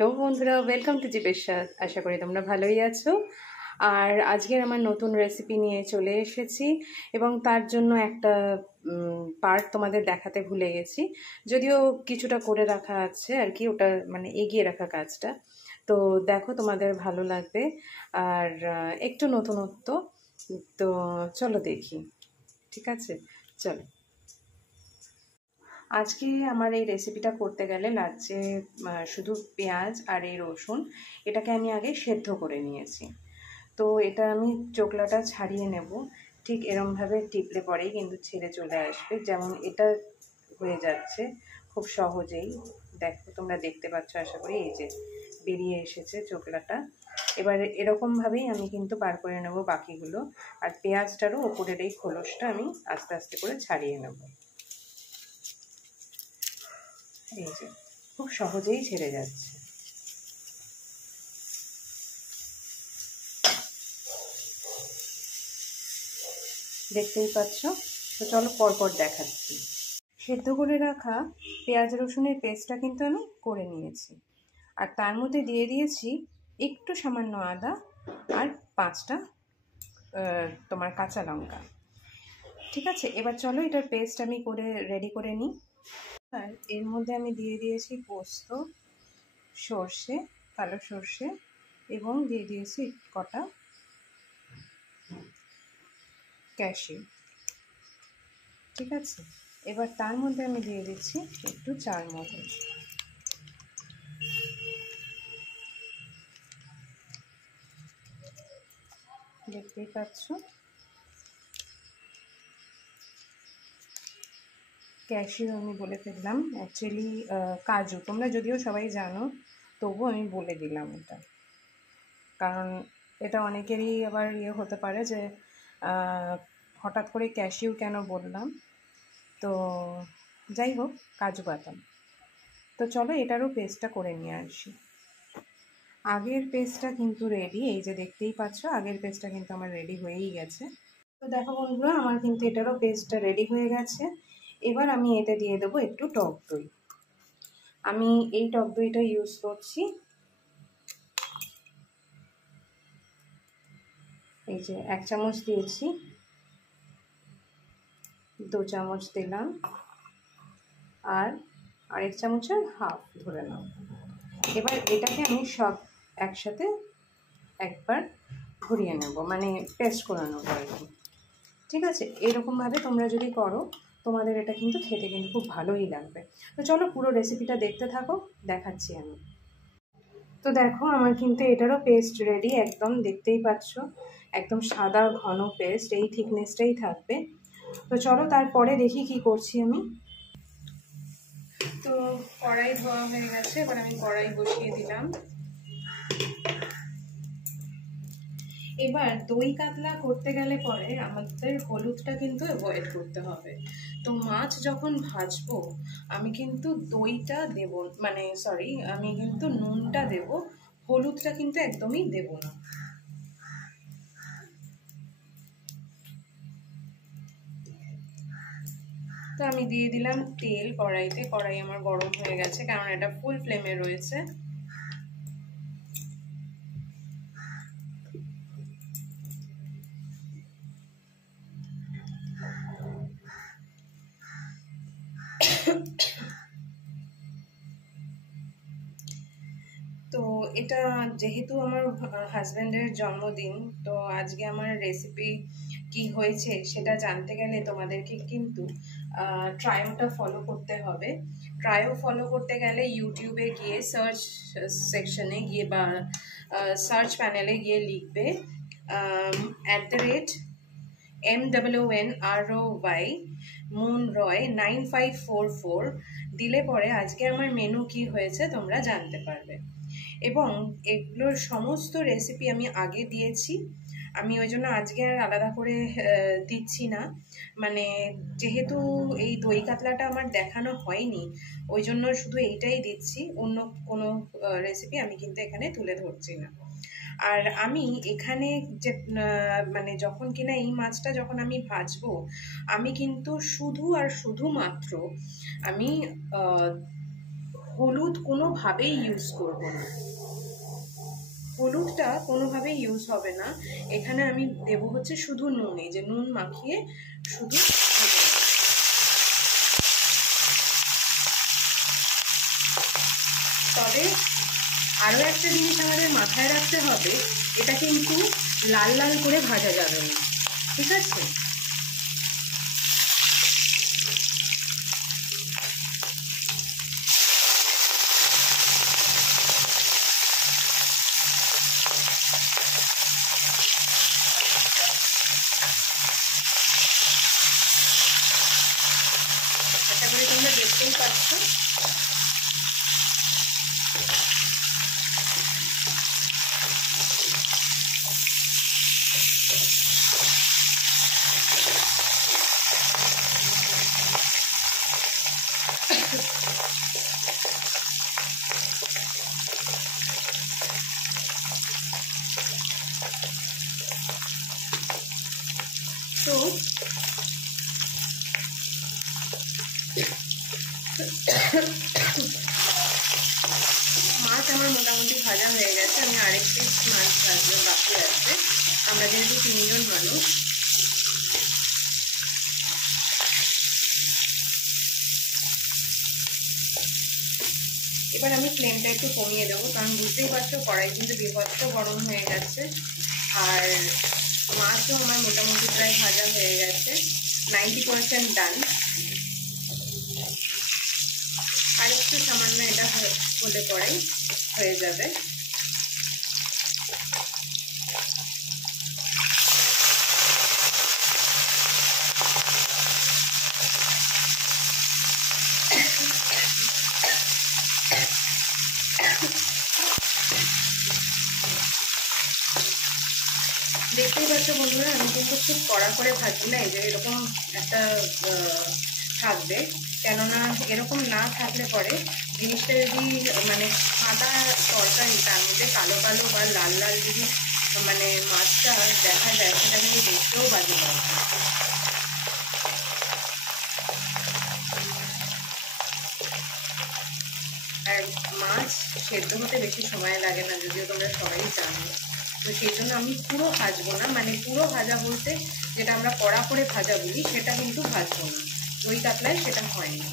Hello বন্ধুরা, welcome to জীবের স্বাদ। আশা করি তোমরা ভালোই আছো। আর আজকের আমার নতুন রেসিপি নিয়ে চলে এসেছি এবং তার জন্য একটা পার্ট তোমাদের দেখাতে ভুলে গেছি, যদিও কিছুটা করে রাখা আছে আর কি, ওটা মানে এগিয়ে রাখা কাজটা। তো দেখো, তোমাদের ভালো লাগবে আর একটু নতুনত্ব। তো চলো দেখি, ঠিক আছে? চলো। আজকে আমার এই রেসিপিটা করতে গেলে লাগছে শুধু পেঁয়াজ আর এই রসুন। এটাকে আমি আগে সেদ্ধ করে নিয়েছি। তো এটা আমি চোকলাটা ছাড়িয়ে নেব। ঠিক এরমভাবে টিপলে পরেই কিন্তু ছেড়ে চলে আসবে, যেমন এটা হয়ে যাচ্ছে খুব সহজেই। দেখো, তোমরা দেখতে পাচ্ছ আশা করি, এই যে বেরিয়ে এসেছে চোকলাটা। এবার এরকমভাবেই আমি কিন্তু বার করে নেব বাকিগুলো। আর পেঁয়াজটারও ওপরের এই খোলসটা আমি আস্তে আস্তে করে ছাড়িয়ে নেব। এই যে খুব সহজেই ছেড়ে যাচ্ছে। দেখতেই পাচ্ছ। তো চলো পরপর দেখাচ্ছি। সেদ্ধ করে রাখা পেঁয়াজ রসুনের পেস্টটা কিন্তু আমি করে নিয়েছি, আর তার মধ্যে দিয়ে দিয়েছি একটু সামান্য আদা আর 5টা তোমার কাঁচা লঙ্কা। ঠিক আছে, এবার চলো এটার পেস্ট আমি করে রেডি করে নিই। আর এর মধ্যে আমি দিয়ে দিয়েছি পোস্ত, সর্ষে, কালো সর্ষে, এবং দিয়ে দিয়েছি কটা ক্যাশিউ। ঠিক আছে, এবার তার মধ্যে আমি দিয়ে দিচ্ছি একটু চারমগজ। দেখতেই পাচ্ছ, ক্যাশিউ আমি বলে ফেললাম, অ্যাকচুয়ালি কাজু। তোমরা যদিও সবাই জানো, তবু আমি বলে দিলাম এটা, কারণ এটা অনেকেরই আবার হতে পারে যে হঠাৎ করে ক্যাশিউ কেন বললাম। তো যাই হোক, কাজু বাদাম। তো চলো এটারও পেস্টটা করে নিয়ে আসি। আগের পেস্টটা কিন্তু রেডি, এই যে দেখতেই পাচ্ছ, আগের পেস্টটা কিন্তু আমার রেডি হয়েই গেছে। তো দেখো বন্ধুরা, আমার কিন্তু এটারও পেস্টটা রেডি হয়ে গেছে। এবার আমি এতে দিয়ে দেবো একটু টক দই। আমি এই টক দইটা ইউজ করছি। এই যে 1 চামচ দিয়েছি, 2 চামচ দিলাম, আর আরেক চামচের হাফ ধরে নাও। এবার এটাকে আমি সব একসাথে একবার ঘুরিয়ে নেব, মানে পেস্ট করে নেব আর কি। ঠিক আছে, এরকমভাবে তোমরা যদি করো, তোমাদের এটা কিন্তু খেতে কিন্তু খুব ভালোই লাগবে। তো চলো পুরো রেসিপিটা দেখতে থাকো, দেখাচ্ছি আমি। তো দেখো, আমার কিন্তু এটারও পেস্ট রেডি, একদম দেখতেই পাচ্ছ, একদম সাদা ঘন পেস্ট, এই থিকনেসটাই থাকবে। তো চলো তারপরে দেখি কি করছি আমি। তো কড়াই ধোয়া হয়ে গেছে, এবার আমি কড়াই বসিয়ে দিলাম। এবার দই কাতলা করতে গেলে পরে আমাদের হলুদটা কিন্তু অ্যাভয়েড করতে হবে। তো মাছ যখন ভাজবো, আমি কিন্তু দইটা দেব, মানে সরি, আমি কিন্তু নুনটা দেব, হলুদটা কিন্তু একদমই দেব না। তো আমি দিয়ে দিলাম তেল কড়াইতে। কড়াই আমার গরম হয়ে গেছে, কারণ এটা ফুল ফ্লেমে রয়েছে। তো এটা যেহেতু আমার হাজব্যান্ডের জন্মদিন, তো আজকে আমার রেসিপি কি হয়েছে সেটা জানতে গেলে তোমাদেরকে কিন্তু ট্রায়োটা ফলো করতে হবে। ট্রায়ো ফলো করতে গেলে ইউটিউবে গিয়ে সার্চ সেকশনে গিয়ে বা সার্চ প্যানেলে গিয়ে লিখবে @MOONROY মুন রয় 9544 দিলে পরে আজকে আমার মেনু কি হয়েছে তোমরা জানতে পারবে। এবং এগুলোর সমস্ত রেসিপি আমি আগে দিয়েছি, আমি ওই জন্য আজকে আর আলাদা করে দিচ্ছি না। মানে যেহেতু এই দই কাতলাটা আমার দেখানো হয়নি, ওই জন্য শুধু এইটাই দিচ্ছি, অন্য কোনো রেসিপি আমি কিন্তু এখানে তুলে ধরছি না। আর আমি এখানে যে মানে যখন কিনা এই মাছটা যখন আমি ভাজবো, আমি কিন্তু শুধু আর শুধুমাত্র আমি হলুদ কোনোভাবেই ইউজ করব না, হলুদটা কোনোভাবেই ইউজ হবে না। এখানে আমি দেবো হচ্ছে শুধু নুন, এই যে নুন মাখিয়ে শুধু। তবে আরও একটা জিনিস আমাদের মাথায় রাখতে হবে, এটা কিন্তু লাল লাল করে ভাজা যাবে না, ঠিক আছে? আশা করি তোমরা দেখতেই পাচ্ছ। তো মাছ আমার মোটামুটি ভাজা হয়ে গেছে, আমি আরেক পিস মাছ ভাজতে বাকি আছে। আমরা যেহেতু 3 জন মানুষ, এবার আমি ফ্লেমটা একটু কমিয়ে দেবো, কারণ বুঝতেই পারছো কড়াই কিন্তু বিভৎস গরম হয়ে গেছে। আর মাছও আমার মোটামুটি প্রায় ভাজা হয়ে গেছে, 90% ডান। আর একটু সামান্য এটা হলে পরেই হয়ে যাবে। দেখতেই পাচ্ছ বন্ধুরা, আমি কিন্তু খুব কড়া করে ভাজি না, এই যে এরকম একটা থাকবে। কেননা এরকম না থাকলে পরে জিনিসটা যদি মানে সাদা তরকারি তার মধ্যে কালো কালো বা লাল লাল যদি মানে মাছটা দেখা যায়, সেটা কিন্তু দেখতেও বাজে লাগবে। আর মাছ সেদ্ধ হতে বেশি সময় লাগে না, যদিও তোমরা সবাই জানো। তো সেই জন্য আমি পুরো ভাজবো না, মানে পুরো ভাজা বলতে যেটা আমরা কড়া করে ভাজা বলি সেটা কিন্তু ভাজবো না, দই কাতলায় সেটা হয় না।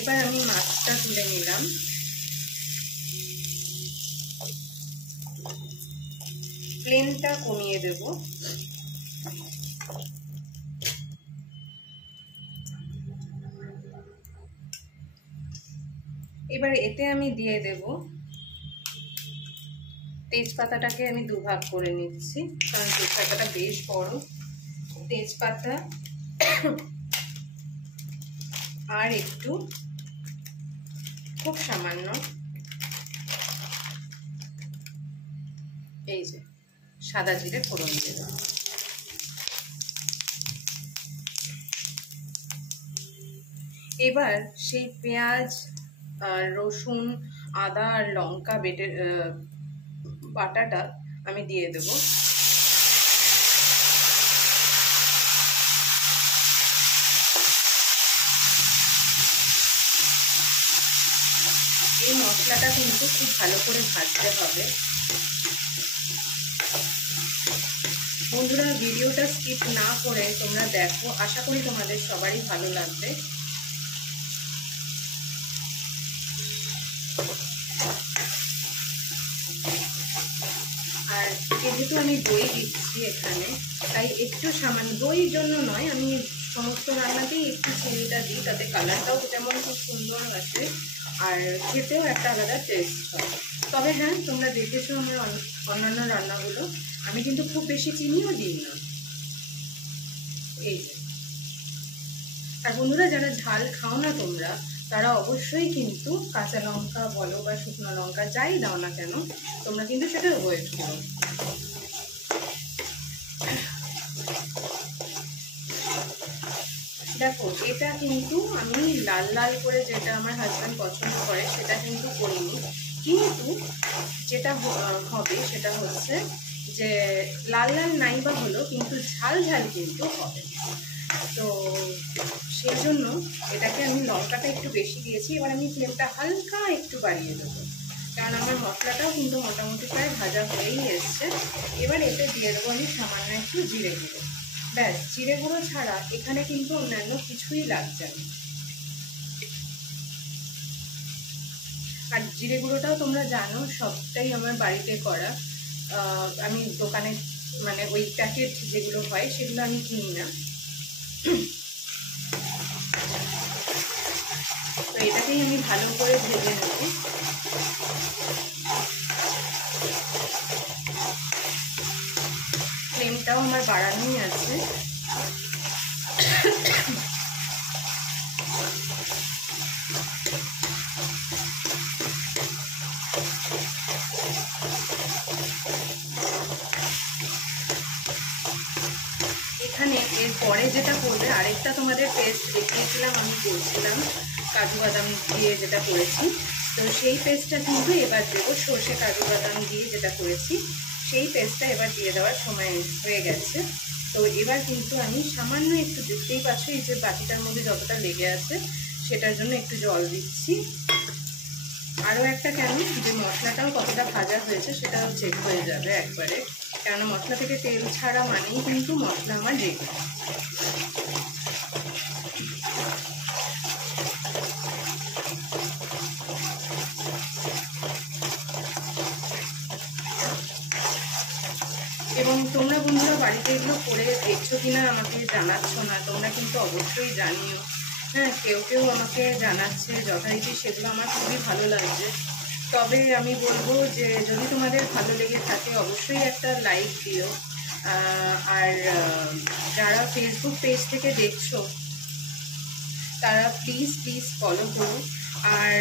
এবার আমি মাছটা তুলে নিলাম। ফ্লেমটা কমিয়ে দেব। এবার এতে আমি দিয়ে দেব তেজপাতাটাকে আমি 2 ভাগ করে নিচ্ছি, কারণ তেজপাতাটা বেশ বড়। তেজপাতা আর একটু খুব সামান্য এই যে সাদা জিরে ফোড়ন দিয়ে দেব। এবার সেই পেঁয়াজ আর রসুন আদা আর লঙ্কা বাটাটা আমি দিয়ে দেব। এই মশলাটা কিন্তু খুব ভালো করে ভাজতে হবে। বন্ধুরা, ভিডিওটা স্কিপ না করে তোমরা দেখো, আশা করি তোমাদের সবারই ভালো লাগবে। আর যেহেতু আমি দই দিচ্ছি এখানে, তাই একটু সামান্য, দইয়ের জন্য নয়, আমি সমস্ত রান্নাতেই একটু চিনিটা দিই, তাতে কালারটাও যেমন খুব সুন্দর আসে আর খেতেও একটা আলাদা টেস্ট হয়। তবে হ্যাঁ, তোমরা দেখেছো আমার অন্যান্য রান্নাগুলো, আমি কিন্তু খুব বেশি চিনিও দিই না। এই যে, আর বন্ধুরা যারা ঝাল খাও না তোমরা, তারা অবশ্যই কিন্তু কাঁচা লঙ্কা বলো বা শুকনো লঙ্কা যাই দাও না কেন, তোমরা কিন্তু সেটা অ্যাভয়েড করো। দেখো এটা কিন্তু আমি লাল লাল করে যেটা আমার হাজব্যান্ড পছন্দ করে সেটা কিন্তু করিনি, কিন্তু যেটা হবে সেটা হচ্ছে যে লাল লাল নাই বা হলো, কিন্তু ঝাল ঝাল কিন্তু হবে। তো সেই জন্য এটাকে আমি লঙ্কাটা একটু বেশি দিয়েছি। এবার আমি ফ্লেমটা হালকা একটু বাড়িয়ে দেবো, কারণ আমার মশলাটাও কিন্তু মোটামুটি প্রায় ভাজা হয়েই এসছে। এবার এতে দিয়ে দেবো আমি সামান্য একটু জিরে গুঁড়ো। ব্যাস, জিরে গুঁড়ো ছাড়া এখানে কিন্তু অন্যান্য কিছুই লাগছে না। আর জিরে গুঁড়োটাও তোমরা জানো সবটাই আমার বাড়িতে করা, আমি দোকানে মানে ওই প্যাকেট যেগুলো হয় সেগুলো আমি কিনি না। তো এটাকেই আমি ভালো করে ভেজে নেব। ফ্লেমটাও আমার বাড়ানোই আছে। এখানে এরপরে যেটা করবে, আরেকটা তোমাদের পেস্ট দেখিয়েছিলাম আমি, বলছিলাম কাজু বাদাম দিয়ে যেটা করেছি, তো সেই পেস্টটা কিন্তু এবার দেবো। সর্ষে কাজু বাদাম দিয়ে যেটা করেছি সেই পেস্টটা এবার দিয়ে দেওয়ার সময় হয়ে গেছে। তো এবার কিন্তু আমি সামান্য একটু, দেখতেই পাচ্ছ এই যে বাটিটার মধ্যে যতটা লেগে আছে সেটার জন্য একটু জল দিচ্ছি। আরও একটা কেন, যে মশলাটাও কতটা ভাজা হয়েছে সেটাও চেক হয়ে যাবে একবারে, কেননা মশলা থেকে তেল ছাড়া মানেই কিন্তু মশলা আমার রেডি। এবং তোমরা বন্ধুরা বাড়িতে এগুলো করে দেখছো কিনা আমাকে জানাচ্ছ না, তোমরা কিন্তু অবশ্যই জানিও। হ্যাঁ, কেউ কেউ আমাকে জানাচ্ছে যথারীতি, সেগুলো আমার খুবই ভালো লাগছে। তবে আমি বলবো যে যদি তোমাদের ভালো লেগে থাকে অবশ্যই একটা লাইক দিও। আর যারা ফেসবুক পেজ থেকে দেখছো তারা প্লিজ ফলো করো। আর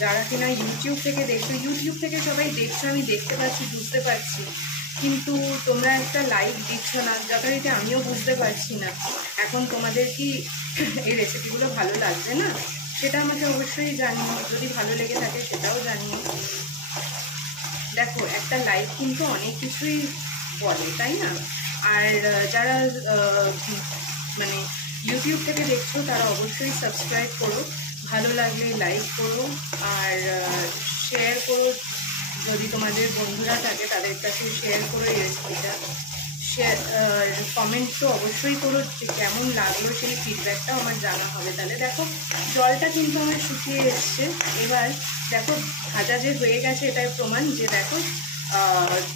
যারা কিনা ইউটিউব থেকে দেখছো, ইউটিউব থেকে সবাই দেখছো আমি দেখতে পাচ্ছি, বুঝতে পারছি, কিন্তু তোমরা একটা লাইক দিচ্ছ না, যথারীতি আমিও বুঝতে পারছি না এখন তোমাদের কি এই রেসিপিগুলো ভালো লাগবে না, সেটা আমাকে অবশ্যই জানিও। যদি ভালো লেগে থাকে সেটাও জানিও। দেখো একটা লাইক কিন্তু অনেক কিছুই বলে, তাই না? আর যারা মানে ইউটিউব থেকে দেখছো তারা অবশ্যই সাবস্ক্রাইব করো, ভালো লাগলে লাইক করো, আর শেয়ার করো। যদি তোমাদের বন্ধুরা থাকে তাদের কাছে শেয়ার করো এই রেসিপিটা। কমেন্ট তো অবশ্যই করো, কেমন লাগলো সেই ফিডব্যাকটাও আমার জানা হবে। তাহলে দেখো জলটা কিন্তু আমার শুকিয়ে এসছে। এবার দেখো ভাজা যে হয়ে গেছে এটার প্রমাণ, যে দেখো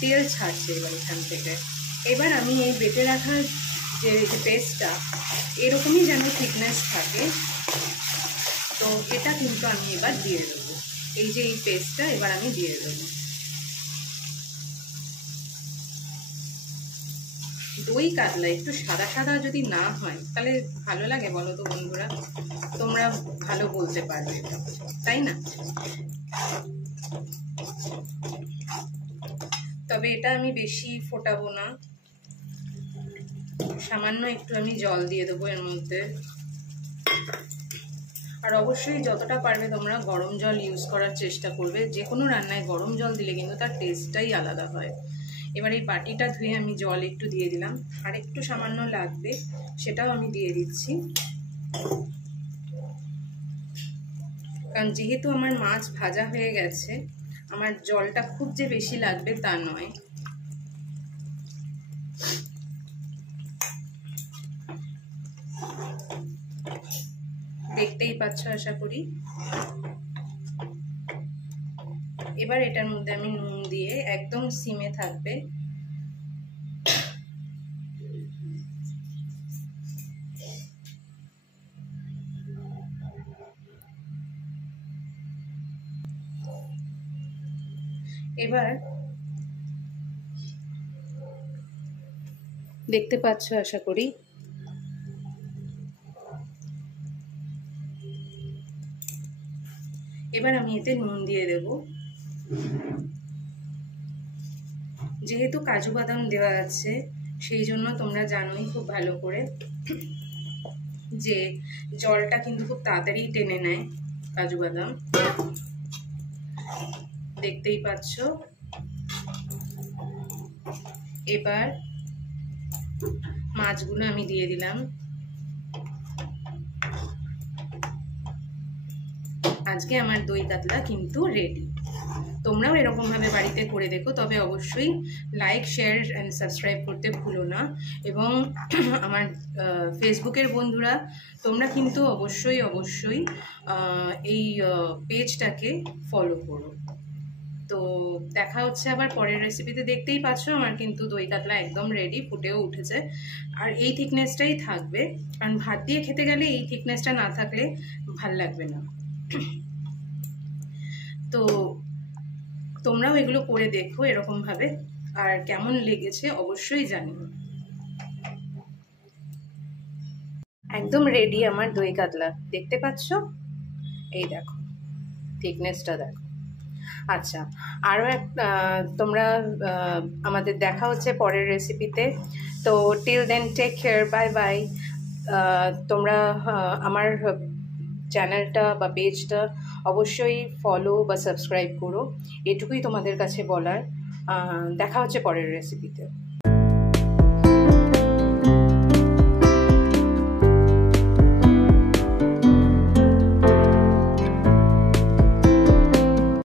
তেল ছাড়ছে এবার এখান থেকে। এবার আমি এই বেটে রাখা যে পেস্টটা এরকমই যেন থিকনেস থাকে, তো এটা কিন্তু আমি এবার দিয়ে দেবো। এই যে এই পেস্টটা এবার আমি দিয়ে দেবো। দই কাতলা একটু সাদা সাদা যদি না হয় তাহলে ভালো লাগে বলো তো বন্ধুরা? তোমরা ভালো বলতে পারবে এটা, তাই না? তবে এটা আমি বেশি ফোটাবো না, সামান্য একটু আমি জল দিয়ে দেবো এর মধ্যে। আর অবশ্যই যতটা পারবে তোমরা গরম জল ইউজ করার চেষ্টা করবে। যে কোনো রান্নায় গরম জল দিলে কিন্তু তার টেস্টটাই আলাদা হয়। এবার এই বাটিটা ধুয়ে আমি জল একটু দিয়ে দিলাম, আর একটু সামান্য লাগবে সেটাও আমি দিয়ে দিচ্ছি, কারণ যেহেতু আমার মাছ ভাজা হয়ে গেছে আমার জলটা খুব যে বেশি লাগবে তা নয়। দেখতেই পাচ্ছ আশা করি। এবার এটার মধ্যে আমি নুন দিয়ে একদম সিমে থাকবে এবার দেখতে পাচ্ছ আশা করি। এবার আমি এতে নুন দিয়ে দেব। যেহেতু কাজু বাদাম দেওয়া আছে সেই জন্য তোমরা জানোই খুব ভালো করে যে জলটা কিন্তু খুব তাড়াতাড়ি টেনে নেয় কাজু বাদাম, দেখতেই পাচ্ছ। এবার মাছগুলো আমি দিয়ে দিলাম। আজকে আমার দই কাতলা কিন্তু রেডি। তোমরাও এরকমভাবে বাড়িতে করে দেখো, তবে অবশ্যই লাইক, শেয়ার অ্যান্ড সাবস্ক্রাইব করতে ভুলো না। এবং আমার ফেসবুকের বন্ধুরা, তোমরা কিন্তু অবশ্যই অবশ্যই এই পেজটাকে ফলো করো। তো দেখা হচ্ছে আবার পরের রেসিপিতে। দেখতেই পাচ্ছ আমার কিন্তু দই কাতলা একদম রেডি, ফুটেও উঠেছে। আর এই থিকনেসটাই থাকবে, কারণ ভাত দিয়ে খেতে গেলে এই থিকনেসটা না থাকলে ভাল লাগবে না। তো তোমরাও এগুলো করে দেখো এরকমভাবে, আর কেমন লেগেছে অবশ্যই জানিও। একদম রেডি আমার দই কাতলা, দেখতে পাচ্ছ? এই দেখো থিকনেসটা দেখো। আচ্ছা, আরও তোমরা আমাদের দেখা হচ্ছে পরের রেসিপিতে। তো till then take care, bye bye. তোমরা আমার চ্যানেলটা বা পেজটা অবশ্যই ফলো বা সাবস্ক্রাইব করো, এটুকুই তোমাদের কাছে বলার। দেখা হচ্ছে পরের রেসিপিতে।